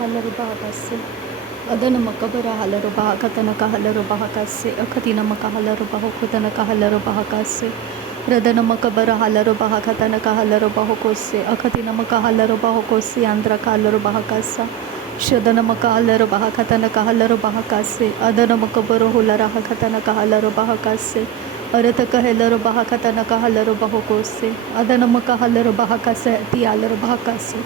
ಹಲರುಬಾಗಸ್ಸೆ ಅದನಮಕಬರ ಹಲರುಬಾಗತನಕ ಹಲರುಬಾಗಸ್ಸೆ ಅಖತಿನಮಕ ಹಲರುಬಾಹುಕತನಕ ಹಲರುಬಾಗಸ್ಸೆ ರದನಮಕಬರ ಹಲರುಬಾಗತನಕ ಹಲರುಬಾಹುಕೊಸ್ಸೆ ಅಖತಿನಮಕ ಹಲರುಬಾಹುಕೊಸ್ಸೆ ಅಂದ್ರಕ ಹಲರುಬಾಗಸ್ಸ ಶದನಮಕ ಹಲರುಬಾಗತನಕ ಹಲರುಬಾಗಸ್ಸೆ ಅದನಮಕಬರ ಹುಲರಹಕತನಕ ಹಲರುಬಾಗಸ್ಸೆ ಅರತಕ ಹೆಲರುಬಾಗತನಕ ಹಲರುಬಾಹುಕೊಸ್ಸೆ ಅದನಮಕ ಹಲರುಬಾಗಸ್ಸೆ ಅತಿ ಹಲರುಬಾಗಸ್ಸೆ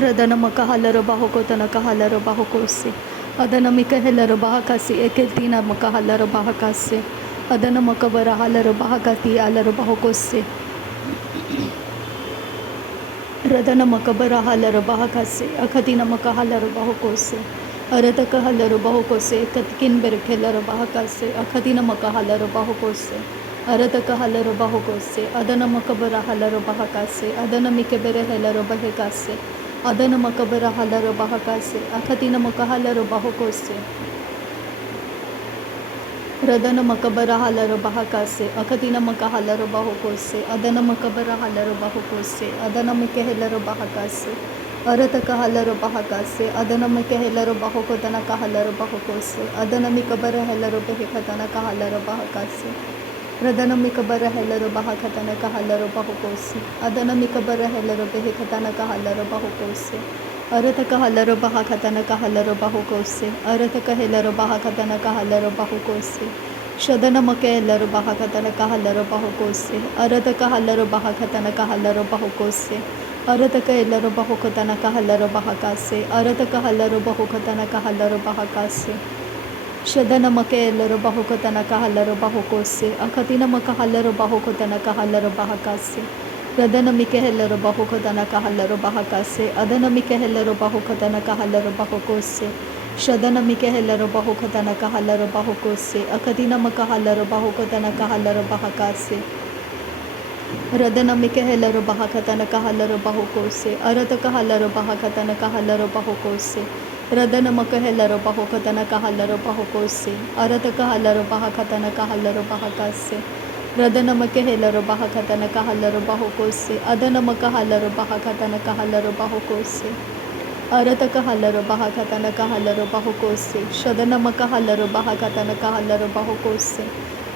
ರದನಮಕ ಹಲರುಬಾಹುಕೊತನಕ ಹಲರುಬಾಹುಕೊಸ್ಸೆ ಅದನಮಿಕ ಹೆಲರುಬಾಗಸ್ಸೆ ಎಕೆತಿನಮಕ ಹಲರುಬಾಗಸ್ಸೆ ಅದನಮಕಬರ ಹಲರುಬಾಗತಿ ಹಲರುಬಾಹುಕೊಸ್ಸೆ ರದನಮಕಬರ ಹಲರುಬಾಗಸ್ಸೆ ಅಖತಿನಮಕ ಹಲರುಬಾಹುಕೊಸ್ಸೆ ಅರತಕ ಹಲರುಬಾಹುಕೊಸ್ಸೆ ಕತ್ಕಿನ್ಬೆರಕ್ ಹೆಲರುಬಾಗಸ್ಸೆ ಅಖತಿನಮಕ ಹಲರುಬಾಹುಕೊಸ್ಸೆ ಅರತಕ ಹಲರುಬಾಹುಕೊಸ್ಸೆ ಅದನಮಕಬರ ಹಲರುಬಾಗಸ್ಸೆ ಅದನಮಿಕೆಬೆರೆ ಹೆಲರುಬಾಗಸ್ಸೆ ಅದನಮಕಬರ ಹಲರುಬಾಗಸ್ಸೆ ಅಖತಿನಮಕ ಹಲರುಬಾಹುಕೊಸ್ಸೆ ರದನಮಕಬರ ಹಲರುಬಾಗಸ್ಸೆ ಅಖತಿನಮಕ ಹಲರುಬಾಹುಕೊಸ್ಸೆ ಅದನಮಕಬರ ಹಲರುಬಾಹುಕೊಸ್ಸೆ ಅದನಮಿಕೆ ಹೆಲರುಬಾಗಸ್ಸೆ ಅರತಕ ಹಲರುಬಾಗಸ್ಸೆ ಅದನಮಿಕೆ ಹೆಲರುಬಾಹುಕೊತನಕ ಹಲರುಬಾಹುಕೊಸ್ಸೆ ಅದನಮಿಕಬರ ಹೆಲರುಬೆಹಿಕತನಕ ಹಲರುಬಾಗಸ್ಸೆ ರದನಮಿಕಬರ ಹೆಲರುಬಾಗತನಕ ಹಲರುಬಾಹುಕೊಸ್ಸೆ ಅದನಮಿಕಬರ ಹೆಲರುಬೆಹಿಕತನಕ ಹಲರುಬಾಹುಕೊಸ್ಸೆ ಅರತಕ ಹಲರುಬಾಗತನಕ ಹಲರುಬಾಹುಕೊಸ್ಸೆ ಅರತಕ ಹೆಲರುಬಾಗತನಕ ಹಲರುಬಾಹುಕೊಸ್ಸೆ ಶದನಮಕ ಹೆಲರುಬಾಗತನಕ ಹಲರುಬಾಹುಕೊಸ್ಸೆ ಅರತಕ ಹಲರುಬಾಗತನಕ ಹಲರುಬಾಹುಕೊಸ್ಸೆ ಅರತಕ ಹೆಲರುಬಾಹುಕತನಕ ಹಲರುಬಾಗಸ್ಸೆ ಅರತಕ ಹಲರುಬಾಹುಕತನಕ ಹಲರುಬಾಗಸ್ಸೆ ಶದನಮಕ ಹೆಲರುಬಾಹುಕತನಕ ಹಲರುಬಾಹುಕೊಸ್ಸೆ ಅಖತಿನಮಕ ಹಲರುಬಾಹುಕತನಕ ಹಲರುಬಾಗಸ್ಸೆ ರದನಮಿಕೆ ಹೆಲರುಬಾಹುಕತನಕ ಹಲರುಬಾಗಸ್ಸೆ ಅದನಮಿಕೆ ಹೆಲರುಬಾಹುಕತನಕ ಹಲರುಬಾಹುಕೊಸ್ಸೆ ಶದನಮಿಕೆ ಹೆಲರುಬಾಹುಕತನಕ ಹಲರುಬಾಹುಕೊಸ್ಸೆ ಅಖತಿನಮಕ ಹಲರುಬಾಹುಕತನಕ ಹಲರುಬಾಗಸ್ಸೆ ರದನಮಿಕೆ ಹೆಲರುಬಾಗತನಕ ಹಲರುಬಾಹುಕೊಸ್ಸೆ ಅರತಕ ಹಲರುಬಾಗತನಕ ಹಲರುಬಾಹುಕೊಸ್ಸೆ ರದನಮಕ ಹೆಲರುಬಾಹುಕತನಕ ಹಲರುಬಾಹುಕೊಸ್ಸೆ ಅರತಕ ಹಲರುಬಾಗತನಕ ಹಲರುಬಾಗಸ್ಸೆ ರದನಮಕೆ ಹೆಲರುಬಾಗತನಕ ಹಲರುಬಾಹುಕೊಸ್ಸೆ ಅದನಮಕ ಹಲರುಬಾಗತನಕ ಹಲರುಬಾಹುಕೊಸ್ಸೆ ಅರತಕ ಹಲರುಬಾಗತನಕ ಹಲರುಬಾಹುಕೊಸ್ಸೆ ಶದನಮಕ ಹಲರುಬಾಗತನಕ ಹಲರುಬಾಹುಕೊಸ್ಸೆ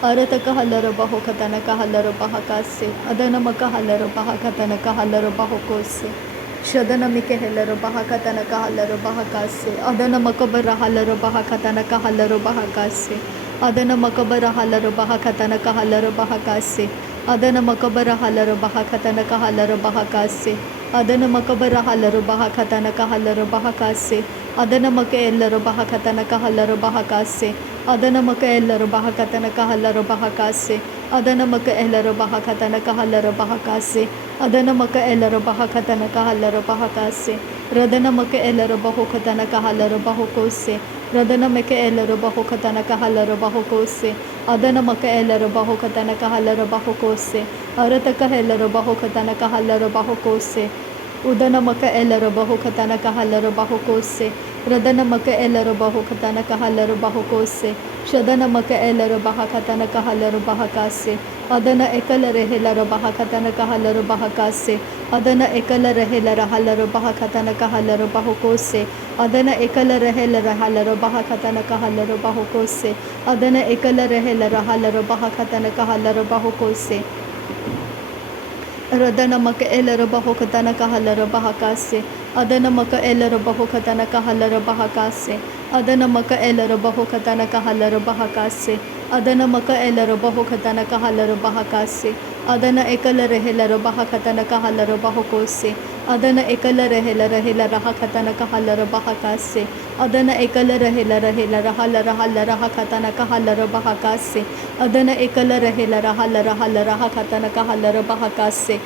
ಅರತಕ ಹಲರುಬಾಹುಕತನಕ ಹಲರುಬಾಗಸ್ಸೆ ಅದನಮಕ ಹಲರುಬಾಗತನಕ ಹಲರುಬಾಹುಕೊಸ್ಸೆ ಶದನಮಿಕೆ ಹೆಲರುಬಾಗತನಕ ಹಲರುಬಾಗಸ್ಸೆ ಅದನಮಕಬರ ಹಲರುಬಾಗತನಕ ಹಲರುಬಾಗಸ್ಸೆ ಅದನಮಕಬರ ಹಲರುಬಾಗತನಕ ಹಲರುಬಾಗಸ್ಸೆ ಅದನಮಕಬರ ಹಲರುಬಾಗತನಕ ಹಲರುಬಾಗಸ್ಸೆ ಅದನಮಕಬರ ಹಲರುಬಾಗತನಕ ಹಲರುಬಾಗಸ್ಸೆ ಅದನಮಕ ಎಲ್ಲರುಬಾಗತನಕ ಹಲರುಬಾಗಸ್ಸೆ ಅದನಮಕ ಎಲ್ಲರುಬಾಗತನಕ ಹಲರುಬಾಗಸ್ಸೆ ಅದನಮಕ ಎಲ್ಲರುಬಾಗತನಕ ಹಲರುಬಾಗಸ್ಸೆ ಅದನಮಕ ಎಲ್ಲರುಬಾಗತನಕ ಹಲರುಬಾಗಸ್ಸೆ ರದನಮಕ ಎಲ್ಲರುಬಾಹುಕತನಕ ಹಲರುಬಾಹುಕೊಸ್ಸೆ ರದನಮಕ ಎಲ್ಲರುಬಾಹುಕತನಕ ಹಲರುಬಾಹುಕೊಸ್ಸೆ ಅದನಮಕ ಎಲ್ಲರುಬಾಹುಕತನಕ ಹಲರುಬಾಹುಕೊಸ್ಸೆ ಅರತಕ ಎಲ್ಲರುಬಾಹುಕತನಕ ಹಲರುಬಾಹುಕೊಸ್ಸೆ ಉದನಮಕ ಎಲ್ಲರುಬಾಹುಕತನಕ ಹಲರುಬಾಹುಕೊಸ್ಸೆ ರದನಮಕ ಎಲ್ಲರುಬಾಹುಕತನಕ ಹಲರುಬಾಹುಕೊಸ್ಸೆ ಶದನಮಕ ಎಲ್ಲರುಬಾಹುಕತನಕ ಹಲರುಬಾಗಸ್ಸೆ ಅದನ ಎಕಲರ ಹೆಲರುಬಾಹುಕತನಕ ಹಲರುಬಾಗಸ್ಸೆ ಅದನ ಎಕಲರ ಹೆಲರ ಹಲರುಬಾಹುಕತನಕ ಹಲರುಬಾಹುಕೊಸ್ಸೆ ಅದನ ಎಕಲರ ಹೆಲರ ಹಲರುಬಾಹುಕತನಕ ಹಲರುಬಾಹುಕೊಸ್ಸೆ ಅದನ ಎಕಲರ ಹೆಲರ ಹಲರುಬಾಹುಕತನಕ ಹಲರುಬಾಹುಕೊಸ್ಸೆ ರದನಮಕ ಎಲ್ಲರುಬಾಹುಕತನಕ ಹಲರುಬಾಗಸ್ಸೆ ಅದನಮಕ ಎಲ್ಲರುಬಾಹುಕತನಕ ಹಲರುಬಾಗಸ್ಸೆ ಅದನಮಕ ಎಲ್ಲರುಬಾಹುಕತನಕ ಹಲರುಬಾಗಸ್ಸೆ ಅದನಮಕ ಎಲ್ಲರುಬಾಹುಕತನಕ ಹಲರುಬಾಗಸ್ಸೆ ಅದನ ಎಕಲರ ಹೆಲರುಬಾಹುಕತನಕ ಹಲರುಬಾಹುಕೊಸ್ಸೆ ಅದನ ಎಕಲರ ಹೆಲರ ಹೆಲರಹಕತನಕ ಹಲರುಬಾಗಸ್ಸೆ ಅದನ ಎಕಲರ ಹೆಲರ ಹೆಲರ ಹಲರ ಹಲರಹಕತನಕ ಹಲರುಬಾಗಸ್ಸೆ ಅದನ ಎಕಲರ ಹೆಲರ ಹಲರ ಹಲರಹಕತನಕ ಹಲರುಬಾಗಸ್ಸೆ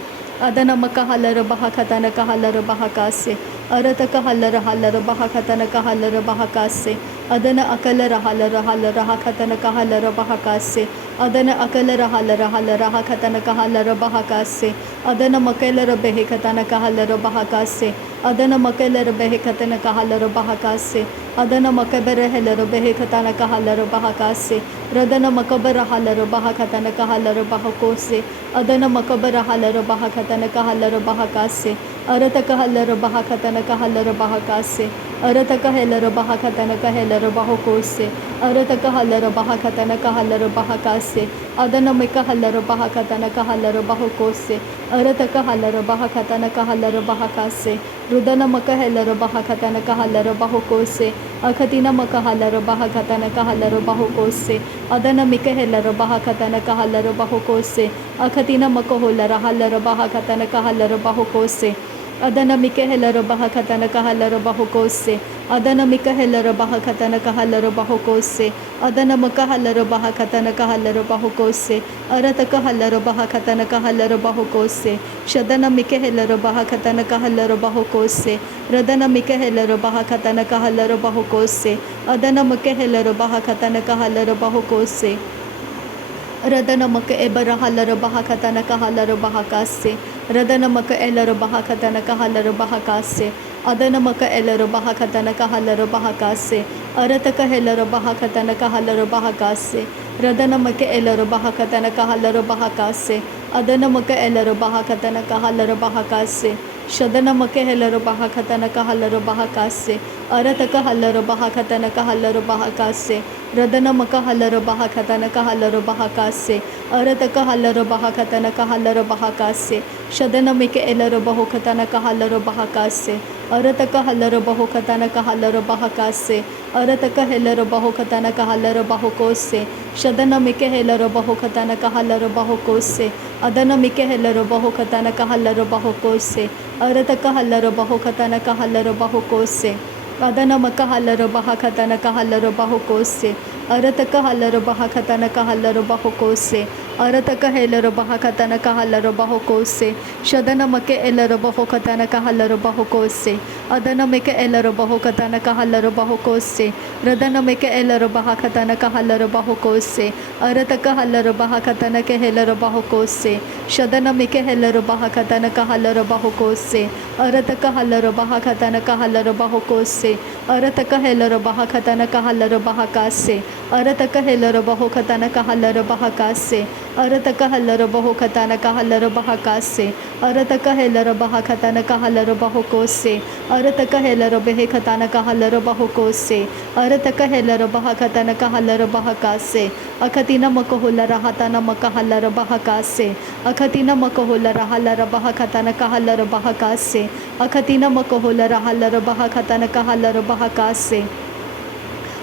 ಅದನಮಕ ಹಲರುಬಾಹುಕತನಕ ಹಲರುಬಾಗಸ್ಸೆ ಅರತಕ ಹಲರುಬಾಹುಕತನಕ ಹಲರುಬಾಗಸ್ಸೆ ಅದನ ಅಕಲರ ಹಲರಹಕತನಕ ಹಲರುಬಾಗಸ್ಸೆ ಅದನ ಅಕಲರ ಹಲರಹಕತನಕ ಹಲರುಬಾಗಸ್ಸೆ ಅದನ ಮಕಲರ ಬೆಹಿಕತನಕ ಹಲರುಬಾಗಸ್ಸೆ ಅದನ ಮಕಲರ ಬೆಹಿಕತನಕ ಹಲರುಬಾಗಸ್ಸೆ ಅದನ ಮಕಬರ ಹೆಲರುಬೆಹಿಕತನಕ ಹಲರುಬಾಗಸ್ಸೆ ರದನ ಮಕಬರ ಹಲರುಬಾಹುಕತನಕ ಹಲರುಬಾಹುಕೊಸ್ಸೆ ಅದನ ಮಕಬರ ಹಲರುಬಾಹುಕತನಕ ಹಲರುಬಾಗಸ್ಸೆ Arataka halera bahakatana kahalera bahakase. Arataka helera bahakatana kahelera bahokose. Arataka halera bahakatana kahalera bahakase. Adana meka halera bahakatana kahalera bahokose. Arataka halera bahakatana kahalera bahakase. Rudana maka helera bahakatana kahalera bahokose. Akatina maka halera bahakatana kahalera bahokose. Adana meka helera bahakatana kahalera bahokose. Akatina maka holera halera bahakatana kahalera bahokose. Adana mika helera bahakatana kahalera bahokose. Adana mika helera bahakatana kahalera bahokose. Adana maka halera bahakatana kahalera bahokose. Arataka halera bahakatana kahalera bahokose. Shadana mika helera bahakatana kahalera bahokose. Radana mika helera bahakatana kahalera bahokose. Adana mika helera bahakatana kahalera bahokose. Radana maka ebara halara bahakatana kahalara bahakase. Radana maka elara bahakatana kahalara bahakase. Adana maka elara bahakatana kahalara bahakase. Arataka helara bahakatana kahalara bahakase. Radana maka elara bahakatana kahalara bahakase. Adana maka elara bahakatana kahalara bahakase. Shadana maka helara bahakatana kahalara bahakase. Arataka halara bahakatana kahalara bahakase. Radana maka halara bahakatana kahalara bahakase. Arataka halara bahakatana kahalara bahakase. Shadana mika elara bahokatana kahalara bahakase. Arataka halara bahokatana kahalara bahakase. Arataka helara bahokatana kahalara bahokose. Shadana mika helara bahokatana kahalara bahokose. Adana mika helara bahokatana kahalara bahokose. Arataka halara bahokatana kahalara bahokose. Adana maka halara bahakatana kahalara bahokose. Arataka halara bahakatana kahalara bahokose. Arataka helara bahakatana kahalara bahokose. Shadana maka elara bahokatana kahalara bahokose. Adana maka elara bahokatana kahalara bahokose. Radana maka elara bahakatana kahalara bahokose. Arataka halara bahakatana kahalara bahokose. Shadana maka helara bahakatana kahalara bahokose. Arataka halara bahakatana kahalara bahokose. Arataka helara bahakatana kahalara bahakase. Arataka helara bahokatana kahalara bahakase. Arataka halara bahokatana kahalara bahakase. Arataka helara bahakatana kahalara bahokose. Arataka helara behekatana kahalara bahokose. Arataka helara bahakatana kahalara bahakase. Akatina makahulara hatana makahalara bahakase. Akatina makahulara halara bahakatana kahalara bahakase. Akatina makahulara halara bahakatana kahalara bahakase.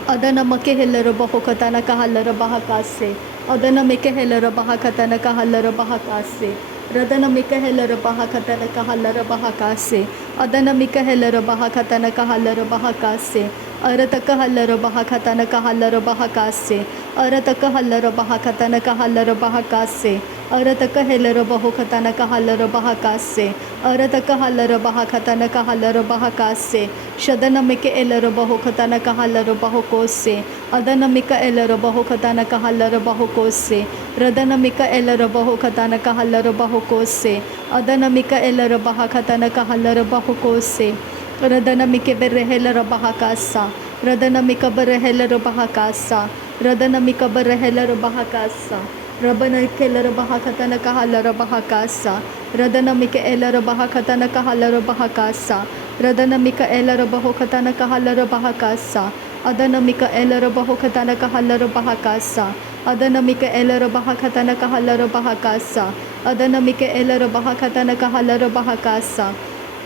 Adana make helara bahokatana kahalara bahakase. Adana make helara bahakatana kahalara bahakase. Radana mika helara bahakatana kahalara bahakase. Adana mika helara bahakatana kahalara bahakase. Arataka halara bahakatana kahalara bahakase. Arataka halara bahakatana kahalara bahakase. Arataka helara bahokatana kahalara bahakase. Arataka halara bahakatana kahalara bahakase. Shadana mika elara bahokatana kahalara bahokose. Adana mika elara bahokatana kahalara bahokose. Radana mika elara bahokatana kahalara bahokose. Adana mika elara bahakatana kahalara bahokose. Radana mika berehelara bahakasa. Radana mika berehelara bahakasa. Radana mika berehelara bahakasa. Rabana kelara bahakatana kahalara bahakasa. Radana mika elara bahakatana kahalara bahakasa. Radana mika elara bahokatana kahalara bahakasa. Adana mika elara bahokatana kahalara bahakasa. Adana mika elara bahakatana kahalara bahakasa. Adana mika elara bahakatana kahalara bahakasa.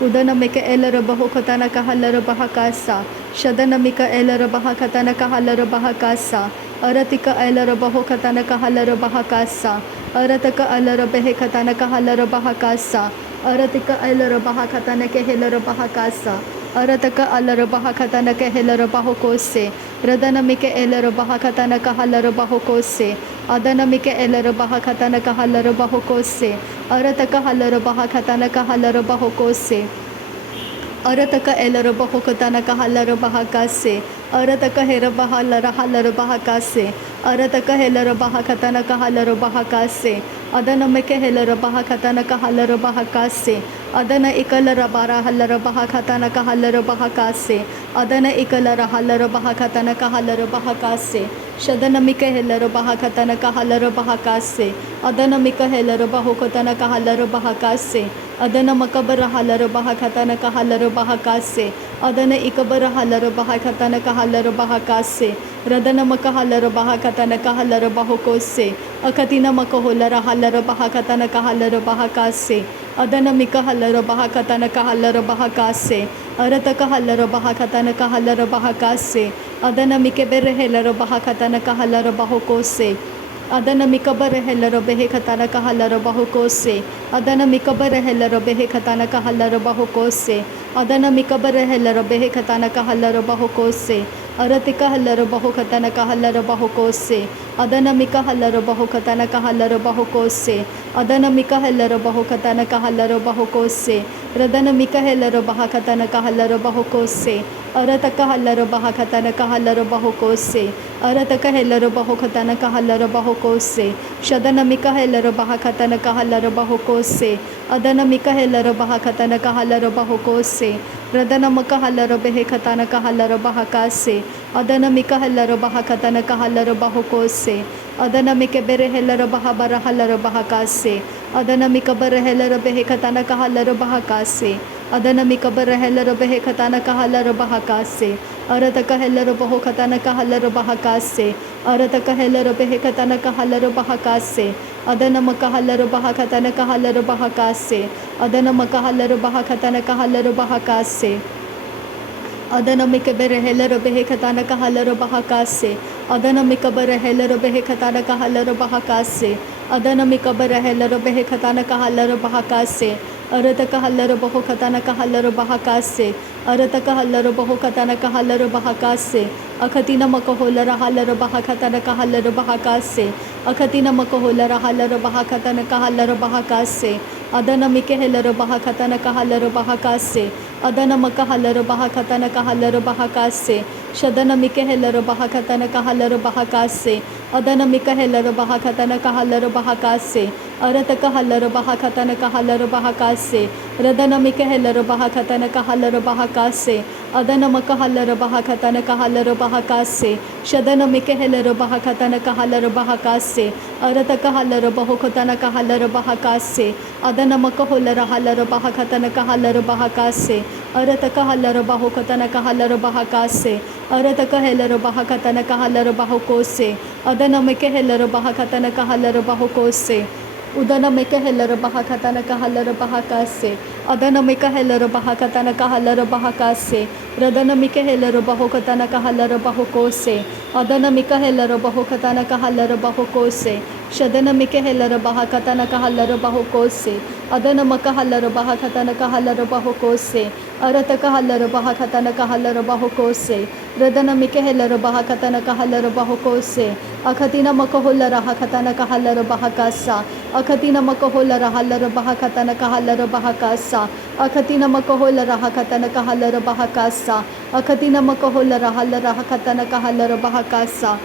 Udana mika elara bahokatana kahalara bahakasa. Shadana mika elara bahakatana kahalara bahakasa. Aratika elara bahokatana kahalara bahakasa. Arataka elara behekatana kahalara bahakasa. Aratika elara bahakatana kehelara bahakasa. Arataka alara bahakatana kehelara bahokose. Radana mika elara bahakatana kahalara bahokose. Adana mika elara bahakatana kahalara bahokose. Arataka halara bahakatana kahalara bahokose. Arataka elara bahokatana kahalara bahakase. Arataka hera bahalara halara bahakase. Arataka helara bahakatana kahalara bahakase. Adana meke helara bahakatana kahalara bahakase. Adana ikalara bara halara bahakatana kahalara bahakase. Adana ikalara halara bahakatana kahalara bahakase. Shadanamika Heller Bahakatana Kahalar Bahakase, Adanamika Heller Bahokotana Kahalar Bahakase, Adana Makabara Halar Bahakatana Kahalar Bahakase, Adana Ikabara Halar Bahakatana Kahalar Bahakase, Radana Makahalar Bahakatana Kahalar Bahokose, Akatina Makaholara Halar Bahakatana Kahalar Bahakase, Adana Mikahalar Bahakatana Kahalar Bahakase, Arataka Halar Bahakatana Kahalar Bahakase, Adana Mikebere Heller Bahakatana Kahalar Bahokose, Adana Mikabare Heller Behekatana Kahalar Bahokose, Adana Mikabare Heller Behekatana Kahalar Bahokose, Adana Mikabare Heller Behekatana Kahalar Bahokose, Aratika Halar Bahokatana Kahalar Bahokose, Adana Mika Halar Bahokatana Kahalar Bahokose, Adana Mika Heller Bahokatana Kahalar Bahokose, Radana Mika Heller Bahakatana Kahalar Bahokose, Arataka Halar Bahakatana Kahalar Bahokose, Arataka Heller Bahokatana Kahalar Bahokose, Shadana Mika Heller Bahakatana Kahalar Bahokose, Adana Mika Heller Bahakatana Kahalar Bahokose, Radana Maka Halar Behekatana Kahalar Bahakase, Adana Mika Heller Bahakatana Kahalar Bahokose, Adana Mikebere Heller Bahabara Halar Bahakase, Adana Mikabara Heller Behekatana Kahalar Bahakase, Adana Mikabara Heller Behekatana Kahalar Bahakase, Arataka Heller Bahokatana Kahalar Bahakase, Arataka Heller Behekatana Kahalar Bahakase, Adana Makahalar Bahakatana Kahalar Bahakase, Adana Makahalar Bahakatana Kahalar Bahakase, Adana Mikabere Heller Behekatana Kahalar Bahakase, Adana Mikabara Heller Behekatana Kahalar Bahakase, Adana Mikabara Heller Behekatana Kahalar Bahakase, Arataka Halar Bahokatana Kahalar Bahakase, Arataka Halar Bahokatana Kahalar Bahakase, Akatina Makaholara Halar Bahakatana Kahalar Bahakase, Akatina Makaholara Halar Bahakatana Kahalar Bahakase, Adana Mikehelar Bahakatana Kahalar Bahakase, Adana Makahalar Bahakatana Kahalar Bahakase, Shadana Mikehelar Bahakatana Kahalar Bahakase, Adana Mikahelar Bahakatana Kahalar Bahakase, Arataka Halar Bahakatana Kahalar Bahakase, Radana Mikehelar Bahakatana Kahalar Bahakase, Adana Makahalar Bahakatana Kahalar Bahakase, Shadana Mikehelar Bahakatana Kahalar Bahakase, Arataka Halar Bahokatana Kahalar Bahakase, Adana Makaholara Halar Bahakatana Kahalar Bahakase, Arataka Halar Bahokatana Kahalar Bahakase, Arataka Heller Bahakatana Kahalar Bahokose, Adana Mikehelar Bahakatana Kahalar Bahokose, Udana Mikehelar Bahakatana Kahalar Bahakase, Adana Mikehelar Bahakatana Kahalar Bahakase, Radana Mikehelar Bahokatana Kahalar Bahokose, Adana Mikehelar Bahokatana Kahalar Bahokose, Shadana Mikehelar Bahakatana Kahalar Bahokose, Adana Makahalar Bahakatana Kahalar Bahokose, Arataka Halar Bahakatana Kahalar Bahokose, Radana Mikehelar Bahakatana Kahalar Bahokose, Akatina Makaholara Hakatana Kahalar Bahakasa, Akatina Makaholara Halar Bahakatana Kahalar Bahakasa, Akatina Makaholara Hakatana Kahalar Bahakasa, Akatina Makaholara Halar Hakatana Kahalar Bahakasa,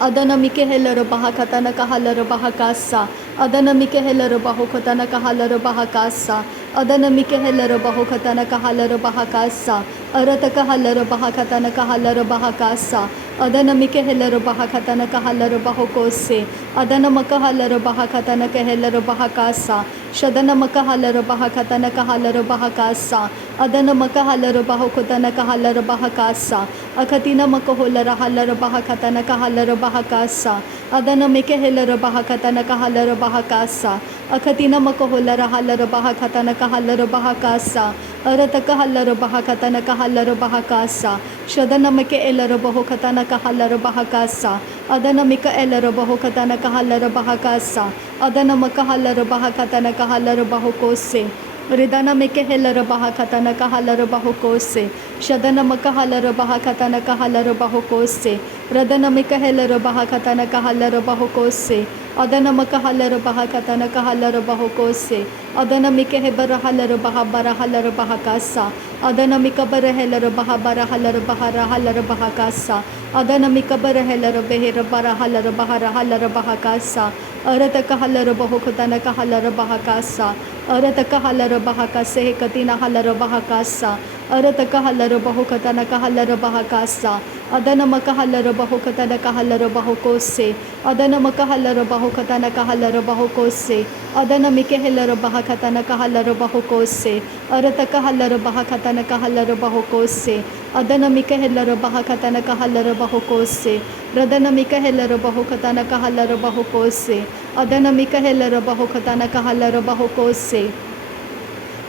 Adana Mikehelar Bahakatana Kahalar Bahakasa, Adana Mikehelar Bahokatana Kahalar Bahakasa, Adana Mikehelar Bahokatana Kahalar Bahakasa, Arataka Halar Bahakatana Kahalar Bahakasa, Adana Mikehelar Bahakatana Kahalar Bahokose, Adana Makahalar Bahakatana Kehelar Bahakasa, Shadana Makahalar Bahakatana Kahalar Bahakasa, Adana Makahalar Bahokatana Kahalar Bahakasa, Akatina Makaholara Halar Bahakatana Kahalar Bahakasa, Adana Mikehelar Bahakatana Kahalar Bahakasa, Akatina Makaholara Halar Bahakatana Kahalar Bahakasa, Arataka Halar Bahakatana Kahalar Bahakasa, Shadana Mikehelar Bahokatana Kahalar Bahakasa, Adana Mikaelar Bahokatana Kahalar Bahakasa, Adana Makahalar Bahakatana Kahalar Bahokose, Ridana Mikehelar Bahakatana Kahalar Bahokose, Shadana Makahalar Bahakatana Kahalar Bahokose, Radana Mikehelar Bahakatana Kahalar Bahokose, Adana Makahalar Bahakatana Kahalar Bahokose, Adana Mikehebar Halar Bahabara Halar Bahakasa, Adana Mikabara Helar Bahabara Halar Bahara Halar Bahakasa, Adana Mikabara Helar Behera Bara Halar Bahara Halar Bahakasa, Arataka Halar Bahokatana Kahalar Bahakasa, Arataka Halar Bahakase Katina Halar Bahakasa, अरत कहलर बहु कतन Kahler बहकासा अदनम Kahler बहु कतन Kahler बहुकोसे अदनम Kahler बहु कतन Kahler बहुकोसे अदनमि Kahler बह कतन कहलर बहुकोसे अरत कहलर बह कतन कहलर बहुकोसे अदनमि कहलर बह कतन कहलर बहुकोसे रदनमि कहलर बहु कतन कहलर बहुकोसे अदनमि कहलर बहु कतन कहलर बहुकोसे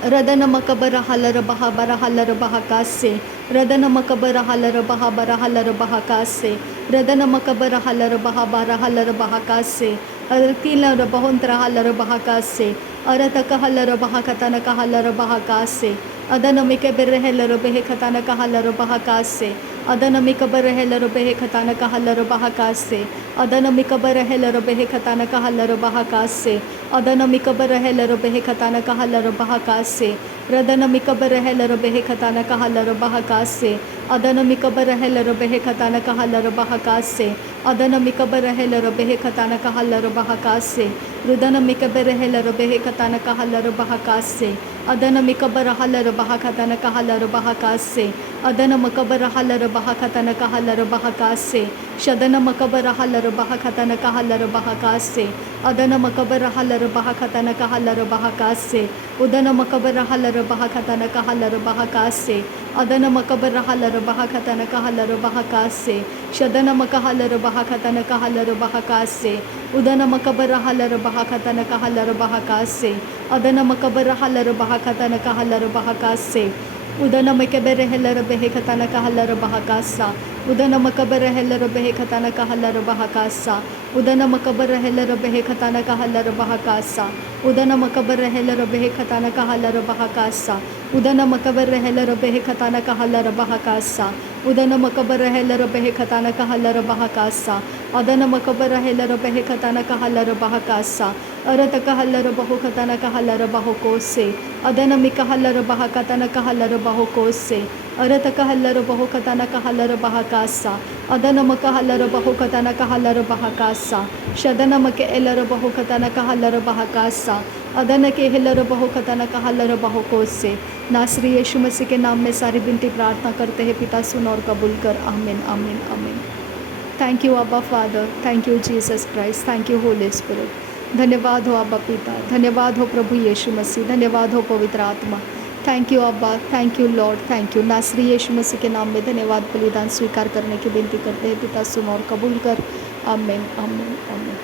रदनम कबर हलर बहा बर हलर बहकासे रदनम कबर हलर बहा बर हलर बहकासे रदनम कबर हलर बहा बर हलर बहकासे अरतिलर बहुंतर हलर बहकासे अरत कहलर बहा कतन कहलर बहकासे अदनमि कबर हलर बेह कतन कहलर बहकासे अदनमि कबर हलर बेह कतन कहलर बहकासे अदनमि कबर हलर बेह कतन कहलर बहकासे अदनमि कबर हलर बेह कतन कहलर बहकासे रदनमि कबर हलर बेह कतन कहलर बहकासे अदनमि कबर हलर बेह कतन कहलर बहकासे अदनमि कबर हलर बेह कतन कहलर बहकासे रुदनमि कबर हलर बेह कतन कहलर बहकासे अदनमि कबर हलर बह कतन कहलर बहकासे अदनम कबर हलर बह कतन कहलर बहकासे शदनम कबर हलर बह कतन कहलर बहकासे अदनम कबर हलर बह कतन कहलर बहकासे उदनम कबर हलर बह कतन कहलर बहकासे अदनम कबर हलर बह कतन कहलर बहकासे शदनम कहलर बह कतन कहलर बहकासे उदनम कबर हलर बह कतन कहलर बहकासे अदनम कबर हलर बह कतन कहलर बहकासे उदनम कबर हलर बेह कतन कहलर बहकासा उदनम कबर हलर बेह कतन कहलर बहकासा उदनम कबर हलर बेह कतन कहलर बहकासा उदनम कबर हलर बेह कतन कहलर बहकासा उदनम कबर हलर बेह कतन कहलर बहकासा उदनम कबर हलर बेह कतन कहलर बहकासा अदनम कबर हलर बेह कतन कहलर बहकासा अरत कहलर बहु कतन कहलर बहुकोसे अदनमि कहलर बह कतन कहलर बहुकोसे अरत कहलर बहु कतन कहलर बहकासा अदनम कहलर बहु कतन कहलर बहकासा शदनम के एलर बहु कतन कहलर बहकासा अदन के हेलर बहु कतन कहलर बहुकोसे। नासरी यीशु मसीह के नाम में सारी विनती प्रार्थना करते हैं, पिता सुन और कबूल कर। आमीन आमीन आमीन। थैंक यू अब्बा father, thank you Jesus Christ, thank you Holi spirit. धन्यवाद हो अब्बा पिता, धन्यवाद हो प्रभु यीशु मसीह, धन्यवाद हो पवित्र आत्मा। थैंक यू अब्बा, thank you Lord, thank you. नासरी यीशु मसीह के नाम में धन्यवाद बलिदान स्वीकार करने की विनती करते हैं, पिता सुन और कबूल कर। आमीन आमीन आमीन।